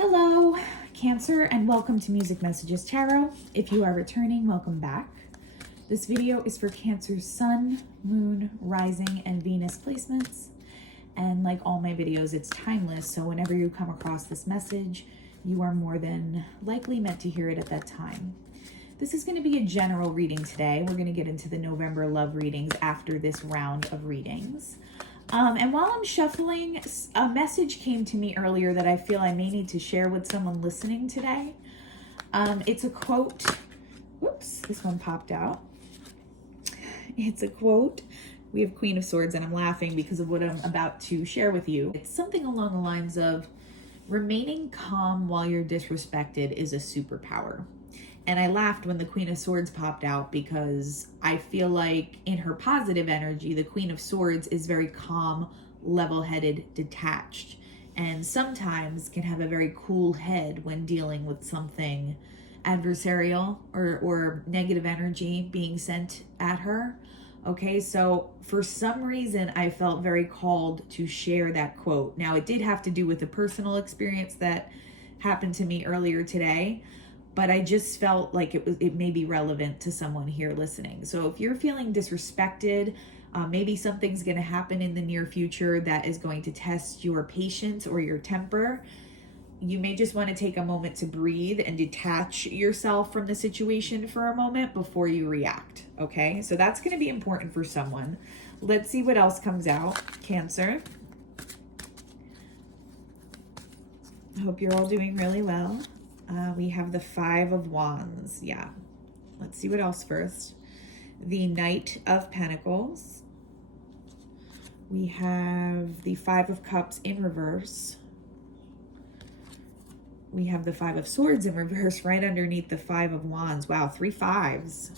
Hello, Cancer, and welcome to Music Messages Tarot. If you are returning, welcome back. This video is for Cancer's Sun, Moon, Rising, and Venus placements. And like all my videos, it's timeless, so whenever you come across this message, you are more than likely meant to hear it at that time. This is going to be a general reading today. We're going to get into the November love readings after this round of readings. And while I'm shuffling, a message came to me earlier that I feel I may need to share with someone listening today. It's a quote. Whoops, this one popped out. It's a quote. We have Queen of Swords, and I'm laughing because of what I'm about to share with you. It's something along the lines of, remaining calm while you're disrespected is a superpower. And I laughed when the Queen of Swords popped out because I feel like in her positive energy, the Queen of Swords is very calm, level-headed, detached, and sometimes can have a very cool head when dealing with something adversarial or negative energy being sent at her. Okay, so for some reason, I felt very called to share that quote. Now, it did have to do with a personal experience that happened to me earlier today, but I just felt like it may be relevant to someone here listening. So if you're feeling disrespected, maybe something's going to happen in the near future that is going to test your patience or your temper, you may just want to take a moment to breathe and detach yourself from the situation for a moment before you react. Okay, so that's going to be important for someone. Let's see what else comes out, Cancer. I hope you're all doing really well. We have the Five of Wands. Yeah. Let's see what else first. The Knight of Pentacles. We have the Five of Cups in reverse. We have the Five of Swords in reverse right underneath the Five of Wands. Wow, 3 5s.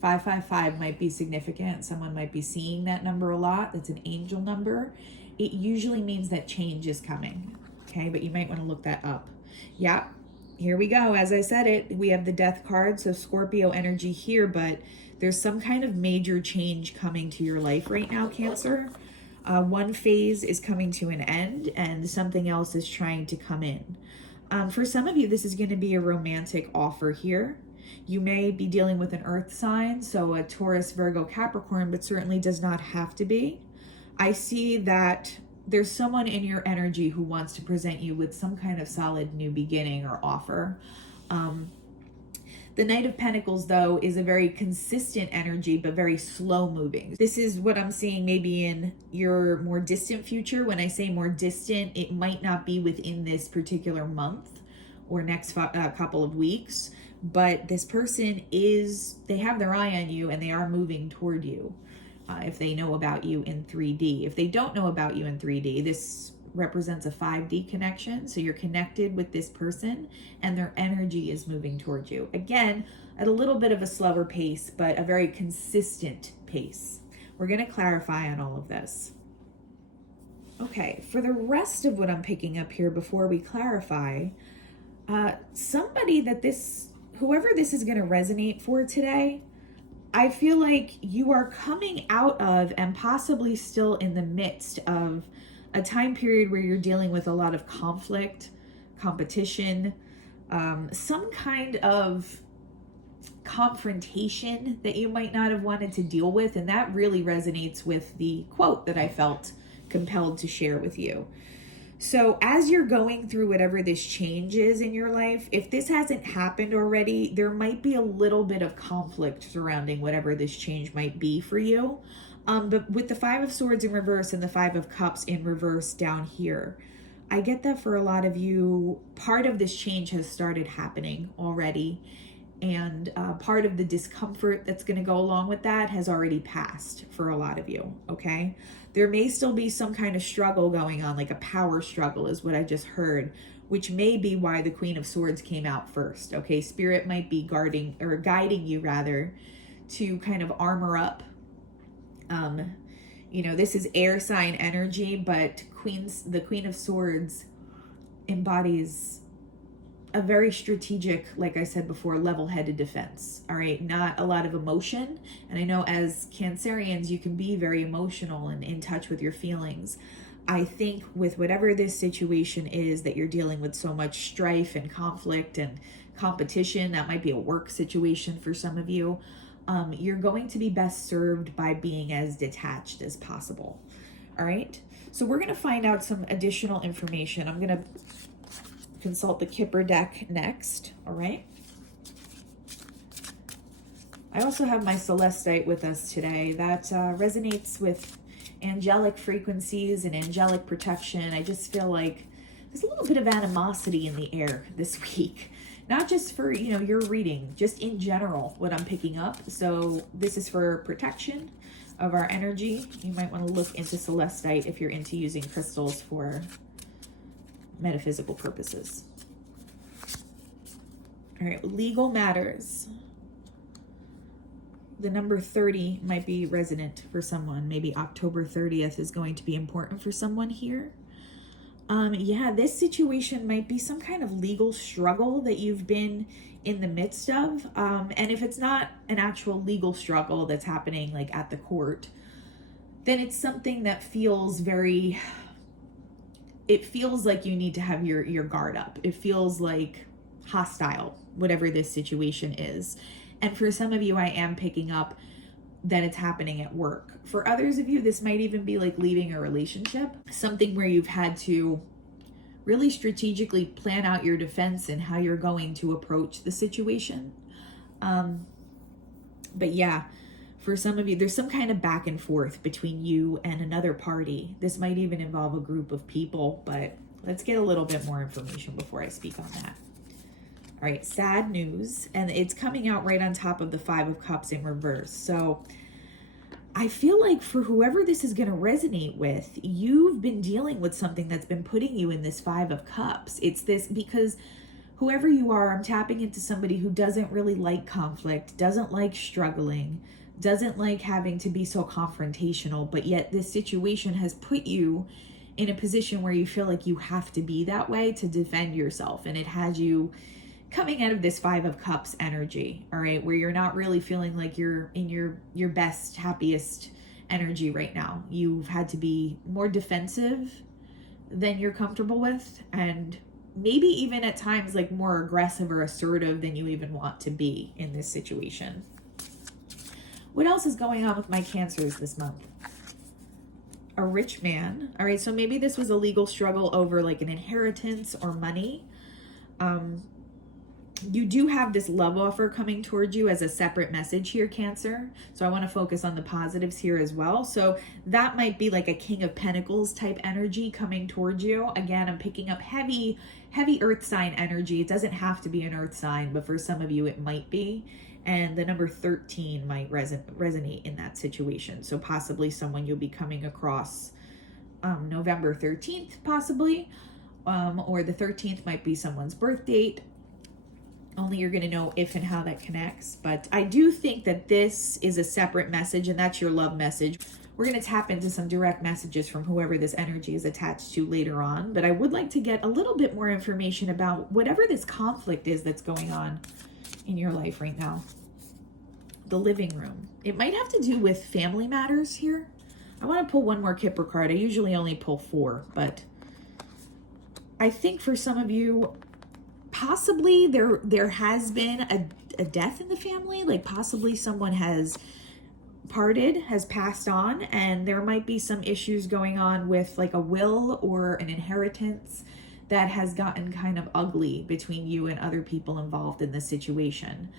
555 might be significant. Someone might be seeing that number a lot. That's an angel number. It usually means that change is coming. Okay, but you might want to look that up. Yeah. Here we go. As I said it, we have the Death card, so Scorpio energy here, but there's some kind of major change coming to your life right now, Cancer. One phase is coming to an end and something else is trying to come in. For some of you, this is going to be a romantic offer here. You may be dealing with an earth sign, so a Taurus, Virgo, Capricorn, but certainly does not have to be. I see that there's someone in your energy who wants to present you with some kind of solid new beginning or offer. The Knight of Pentacles, though, is a very consistent energy, but very slow moving. This is what I'm seeing maybe in your more distant future. When I say more distant, it might not be within this particular month or next couple of weeks, but this person they have their eye on you and they are moving toward you. If they know about you in 3D. If they don't know about you in 3D, this represents a 5D connection. So you're connected with this person and their energy is moving towards you. Again, at a little bit of a slower pace, but a very consistent pace. We're going to clarify on all of this. Okay, for the rest of what I'm picking up here before we clarify, somebody that whoever this is going to resonate for today, I feel like you are coming out of and possibly still in the midst of a time period where you're dealing with a lot of conflict, competition, some kind of confrontation that you might not have wanted to deal with. And that really resonates with the quote that I felt compelled to share with you. So as you're going through whatever this change is in your life, if this hasn't happened already, there might be a little bit of conflict surrounding whatever this change might be for you. But with the Five of Swords in reverse and the Five of Cups in reverse down here, I get that for a lot of you, part of this change has started happening already. And part of the discomfort that's going to go along with that has already passed for a lot of you, okay? There may still be some kind of struggle going on, like a power struggle is what I just heard, which may be why the Queen of Swords came out first, okay? Spirit might be guiding you rather to kind of armor up. This is air sign energy, but the Queen of Swords embodies a very strategic, like I said before, level-headed defense, all right? Not a lot of emotion. And I know as Cancerians, you can be very emotional and in touch with your feelings. I think with whatever this situation is that you're dealing with so much strife and conflict and competition, that might be a work situation for some of you, you're going to be best served by being as detached as possible. All right. So we're going to find out some additional information. I'm going to consult the Kipper deck next. All right. I also have my Celestite with us today. That resonates with angelic frequencies and angelic protection. I just feel like there's a little bit of animosity in the air this week. Not just for, your reading, just in general, what I'm picking up. So this is for protection of our energy. You might want to look into Celestite if you're into using crystals for metaphysical purposes. All right, legal matters. The number 30 might be resonant for someone. Maybe October 30th is going to be important for someone here. Yeah, this situation might be some kind of legal struggle that you've been in the midst of. And if it's not an actual legal struggle that's happening like at the court, then it's something that feels it feels like you need to have your guard up. It feels like hostile, whatever this situation is. And for some of you, I am picking up that it's happening at work. For others of you, this might even be like leaving a relationship, something where you've had to really strategically plan out your defense and how you're going to approach the situation. But yeah, for some of you, there's some kind of back and forth between you and another party. This might even involve a group of people, but let's get a little bit more information before I speak on that. All right, sad news, and it's coming out right on top of the 5 of Cups in reverse. So I feel like for whoever this is going to resonate with, you've been dealing with something that's been putting you in this 5 of Cups. It's this because whoever you are, I'm tapping into somebody who doesn't really like conflict, doesn't like struggling, doesn't like having to be so confrontational, but yet this situation has put you in a position where you feel like you have to be that way to defend yourself, and it has you coming out of this 5 of Cups energy, all right, where you're not really feeling like you're in your best, happiest energy right now. You've had to be more defensive than you're comfortable with, and maybe even at times like more aggressive or assertive than you even want to be in this situation. What else is going on with my Cancers this month? A rich man. All right, so maybe this was a legal struggle over like an inheritance or money. You do have this love offer coming towards you as a separate message here, Cancer. So I want to focus on the positives here as well. So that might be like a King of Pentacles type energy coming towards you. Again, I'm picking up heavy earth sign energy. It doesn't have to be an earth sign, but for some of you it might be. And the number 13 might resonate in that situation. So possibly someone you'll be coming across November 13th, possibly. Or the 13th might be someone's birth date. Only you're going to know if and how that connects. But I do think that this is a separate message, and that's your love message. We're going to tap into some direct messages from whoever this energy is attached to later on. But I would like to get a little bit more information about whatever this conflict is that's going on in your life right now. The living room. It might have to do with family matters here. I want to pull one more Kipper card. I usually only pull 4, but I think for some of you, possibly there has been a death in the family, like possibly someone has passed on, and there might be some issues going on with like a will or an inheritance that has gotten kind of ugly between you and other people involved in this situation.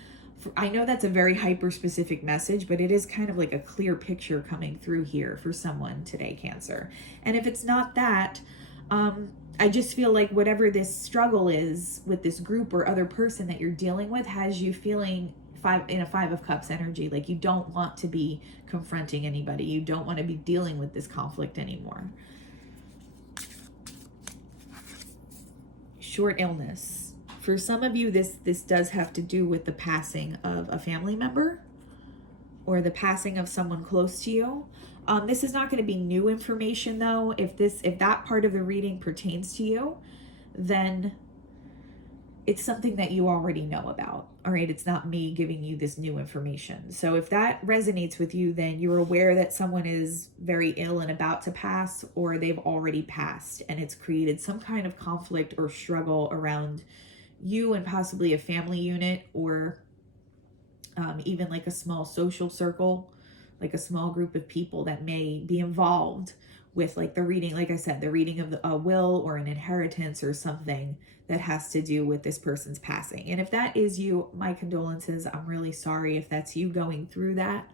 I know that's a very hyper specific message, but it is kind of like a clear picture coming through here for someone today, Cancer. And if it's not that, I just feel like whatever this struggle is with this group or other person that you're dealing with has you feeling in a 5 of Cups energy, like you don't want to be confronting anybody. You don't want to be dealing with this conflict anymore. Short illness. For some of you, this does have to do with the passing of a family member or the passing of someone close to you. This is not going to be new information though. If that part of the reading pertains to you, then it's something that you already know about. All right. It's not me giving you this new information. So if that resonates with you, then you're aware that someone is very ill and about to pass, or they've already passed, and it's created some kind of conflict or struggle around you and possibly a family unit, or even like a small social circle, like a small group of people that may be involved with like the reading, like I said, the reading of a will or an inheritance or something that has to do with this person's passing. And if that is you, my condolences. I'm really sorry if that's you going through that.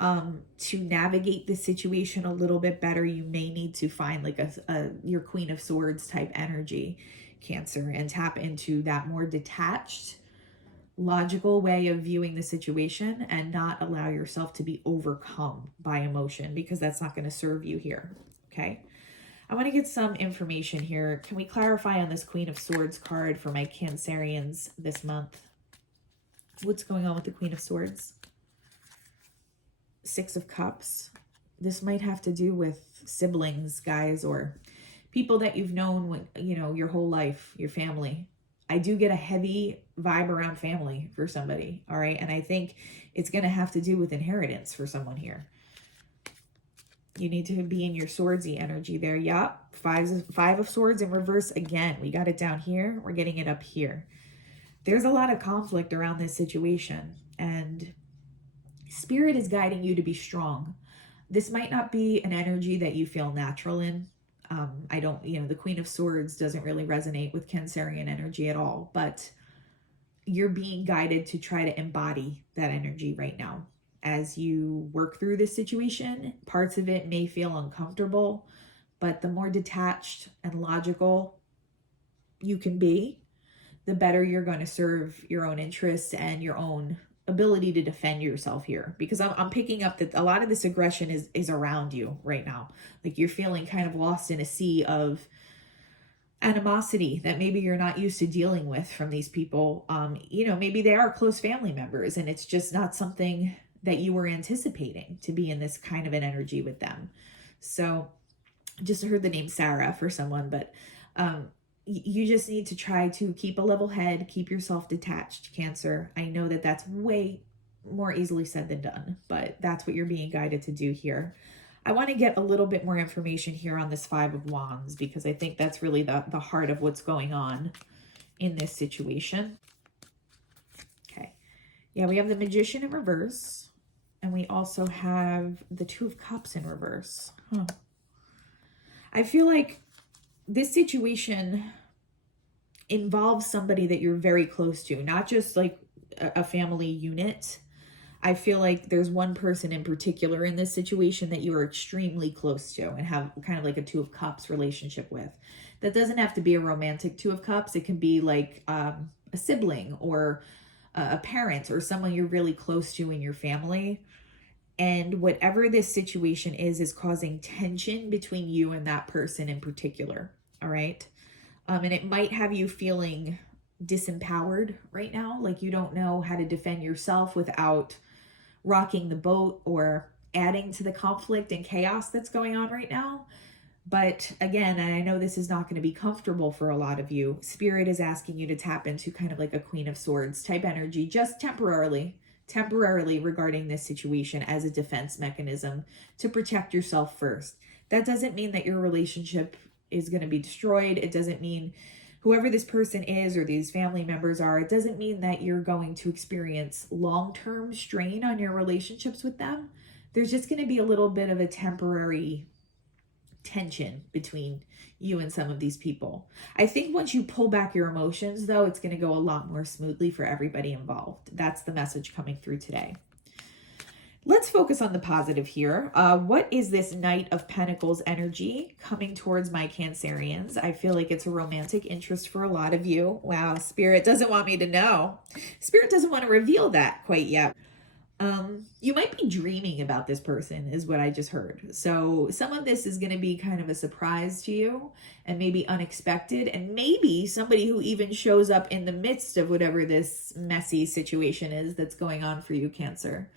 To navigate the situation a little bit better, you may need to find like your Queen of Swords type energy, Cancer, and tap into that more detached, logical way of viewing the situation, and not allow yourself to be overcome by emotion, because that's not going to serve you here. Okay. I want to get some information here. Can we clarify on this Queen of Swords card for my Cancerians this month? What's going on with the Queen of Swords? Six of Cups. This might have to do with siblings, guys, or people that you've known when, you know, your whole life, your family. I do get a heavy vibe around family for somebody. All right. And I think it's going to have to do with inheritance for someone here. You need to be in your swordsy energy there. Yup. Five of Swords in reverse again. We got it down here. We're getting it up here. There's a lot of conflict around this situation, and Spirit is guiding you to be strong. This might not be an energy that you feel natural in. I don't, the Queen of Swords doesn't really resonate with Cancerian energy at all, but you're being guided to try to embody that energy right now. As you work through this situation, parts of it may feel uncomfortable, but the more detached and logical you can be, the better you're going to serve your own interests and your own ability to defend yourself here. Because I'm picking up that a lot of this aggression is around you right now. Like you're feeling kind of lost in a sea of animosity that maybe you're not used to dealing with from these people. Maybe they are close family members, and it's just not something that you were anticipating to be in this kind of an energy with them. So just heard the name Sarah for someone, but you just need to try to keep a level head, keep yourself detached, Cancer. I know that that's way more easily said than done, but that's what you're being guided to do here. I want to get a little bit more information here on this Five of Wands, because I think that's really the heart of what's going on in this situation. Okay. Yeah, we have the Magician in reverse, and we also have the Two of Cups in reverse. I feel like this situation involves somebody that you're very close to, not just like a family unit. I feel like there's one person in particular in this situation that you are extremely close to and have kind of like a Two of Cups relationship with. That doesn't have to be a romantic Two of Cups. It can be like a sibling or a parent or someone you're really close to in your family. And whatever this situation is causing tension between you and that person in particular. All right. And it might have you feeling disempowered right now. Like you don't know how to defend yourself without rocking the boat or adding to the conflict and chaos that's going on right now. But again, and I know this is not going to be comfortable for a lot of you, Spirit is asking you to tap into kind of like a Queen of Swords type energy, just temporarily regarding this situation as a defense mechanism to protect yourself first. That doesn't mean that your relationship is going to be destroyed. It doesn't mean whoever this person is or these family members are, it doesn't mean that you're going to experience long-term strain on your relationships with them. There's just going to be a little bit of a temporary tension between you and some of these people. I think once you pull back your emotions, though, it's going to go a lot more smoothly for everybody involved. That's the message coming through today. Let's focus on the positive here. What is this Knight of Pentacles energy coming towards my Cancerians? I feel like it's a romantic interest for a lot of you. Wow, Spirit doesn't want me to know. Spirit doesn't want to reveal that quite yet. You might be dreaming about this person is what I just heard. So some of this is going to be kind of a surprise to you and maybe unexpected, and maybe somebody who even shows up in the midst of whatever this messy situation is that's going on for you, Cancer.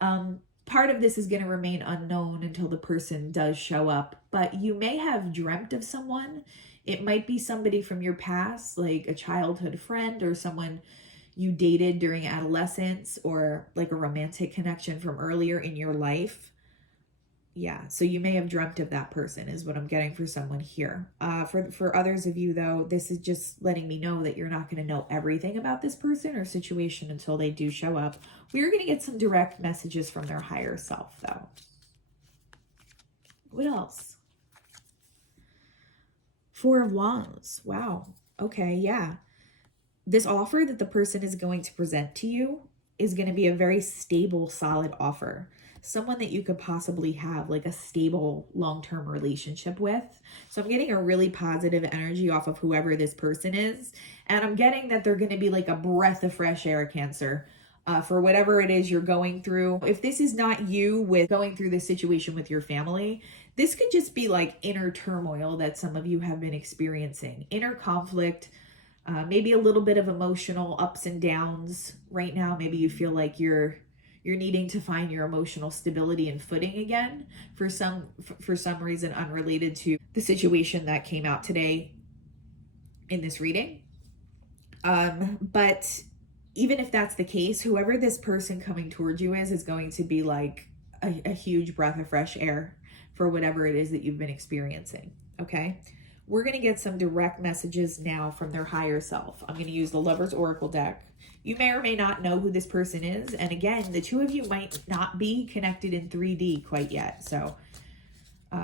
Part of this is going to remain unknown until the person does show up, but you may have dreamt of someone It might be somebody from your past, like a childhood friend or someone you dated during adolescence, or like a romantic connection from earlier in your life. Yeah, so you may have dreamt of that person is what I'm getting for someone here. For others of you, though, this is just letting me know that you're not going to know everything about this person or situation until they do show up. We're going to get some direct messages from their higher self, though. What else? Four of Wands. Wow. Okay, yeah. This offer that the person is going to present to you is going to be a very stable, solid offer. Someone that you could possibly have like a stable long-term relationship with. So I'm getting a really positive energy off of whoever this person is. And I'm getting that they're going to be like a breath of fresh air, Cancer, for whatever it is you're going through. If this is not you with going through this situation with your family, this could just be like inner turmoil that some of you have been experiencing, inner conflict, maybe a little bit of emotional ups and downs right now. Maybe you feel like you're needing to find your emotional stability and footing again for some reason unrelated to the situation that came out today in this reading. But even if that's the case, whoever this person coming towards you is going to be like a huge breath of fresh air for whatever it is that you've been experiencing. Okay. We're going to get some direct messages now from their higher self. I'm going to use the Lover's Oracle deck. You may or may not know who this person is. And again, the two of you might not be connected in 3D quite yet. So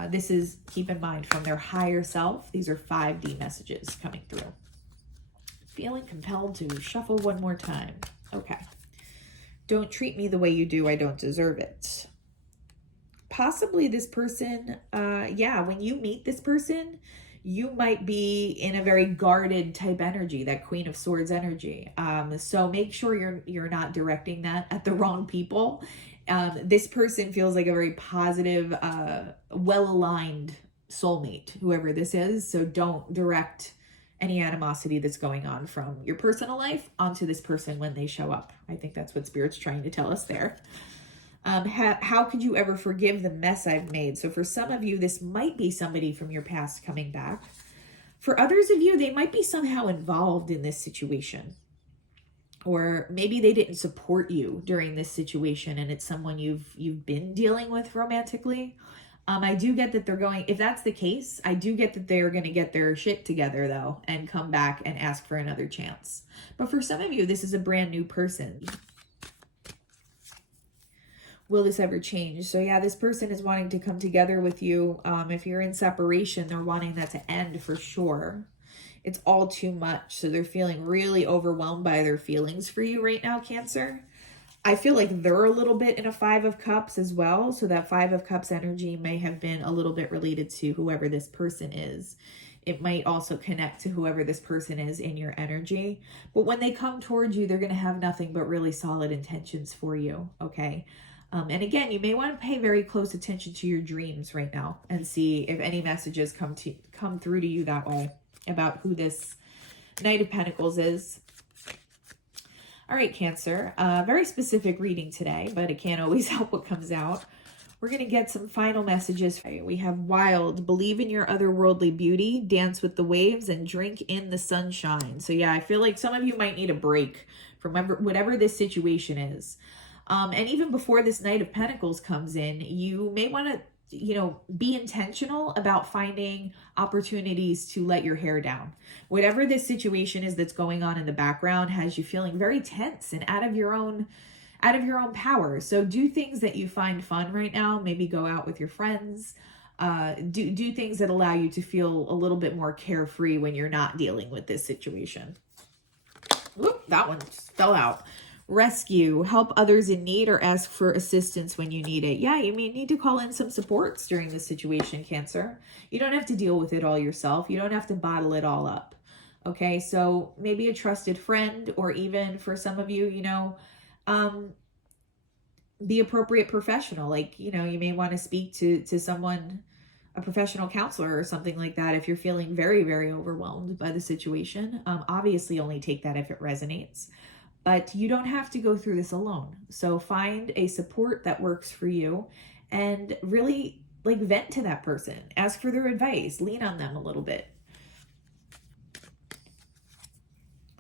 this is, keep in mind, from their higher self. These are 5D messages coming through. Feeling compelled to shuffle one more time. Okay. Don't treat me the way you do. I don't deserve it. Possibly this person, when you meet this person, you might be in a very guarded type energy, that Queen of Swords energy. So make sure you're not directing that at the wrong people. This person feels like a very positive, well-aligned soulmate, whoever this is. So don't direct any animosity that's going on from your personal life onto this person when they show up. I think that's what Spirit's trying to tell us there. How could you ever forgive the mess I've made? So for some of you, this might be somebody from your past coming back. For others of you, they might be somehow involved in this situation. Or maybe they didn't support you during this situation and it's someone you've been dealing with romantically. I do get that they're going, if that's the case, I do get that they're going to get their shit together though and come back and ask for another chance. But for some of you, this is a brand new person. Will this ever change? So yeah, this person is wanting to come together with you. If you're in separation, they're wanting that to end for sure. It's all too much. So they're feeling really overwhelmed by their feelings for you right now, Cancer. I feel like they're a little bit in a 5 of Cups as well. So that 5 of Cups energy may have been a little bit related to whoever this person is. It might also connect to whoever this person is in your energy. But when they come towards you, they're going to have nothing but really solid intentions for you, okay? And again, you may want to pay very close attention to your dreams right now and see if any messages come through to you that way about who this Knight of Pentacles is. All right, Cancer, very specific reading today, but it can't always help what comes out. We're going to get some final messages. We have Wild, believe in your otherworldly beauty, dance with the waves, and drink in the sunshine. So yeah, I feel like some of you might need a break from whatever this situation is. And even before this Knight of Pentacles comes in, you may want to, be intentional about finding opportunities to let your hair down. Whatever this situation is that's going on in the background has you feeling very tense and out of your own power. So do things that you find fun right now. Maybe go out with your friends. Do things that allow you to feel a little bit more carefree when you're not dealing with this situation. Whoop, that one fell out. Rescue, help others in need or ask for assistance when you need it. Yeah, you may need to call in some supports during this situation, Cancer. You don't have to deal with it all yourself. You don't have to bottle it all up. Okay, so maybe a trusted friend, or even for some of you, the appropriate professional. Like, you may want to speak to someone, a professional counselor or something like that if you're feeling very, very overwhelmed by the situation. Obviously, only take that if it resonates. But you don't have to go through this alone. So find a support that works for you and really vent to that person. Ask for their advice. Lean on them a little bit.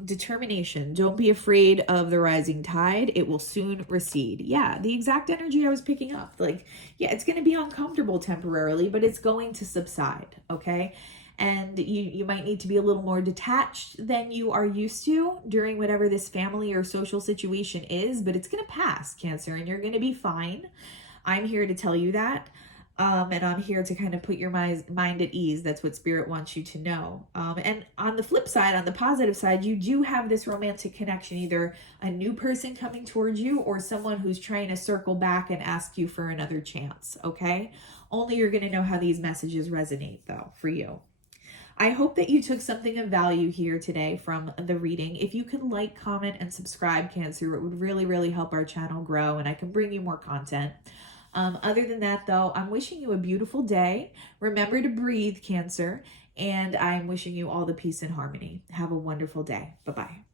Determination. Don't be afraid of the rising tide. It will soon recede. Yeah, the exact energy I was picking up. Like, yeah, it's going to be uncomfortable temporarily, but it's going to subside, okay? And you might need to be a little more detached than you are used to during whatever this family or social situation is, but it's going to pass, Cancer, and you're going to be fine. I'm here to tell you that. And I'm here to kind of put your mind at ease. That's what Spirit wants you to know. And on the flip side, on the positive side, you do have this romantic connection, either a new person coming towards you or someone who's trying to circle back and ask you for another chance, okay? Only you're going to know how these messages resonate, though, for you. I hope that you took something of value here today from the reading. If you can like, comment, and subscribe, Cancer, it would really, really help our channel grow and I can bring you more content. Other than that, though, I'm wishing you a beautiful day. Remember to breathe, Cancer, and I'm wishing you all the peace and harmony. Have a wonderful day. Bye-bye.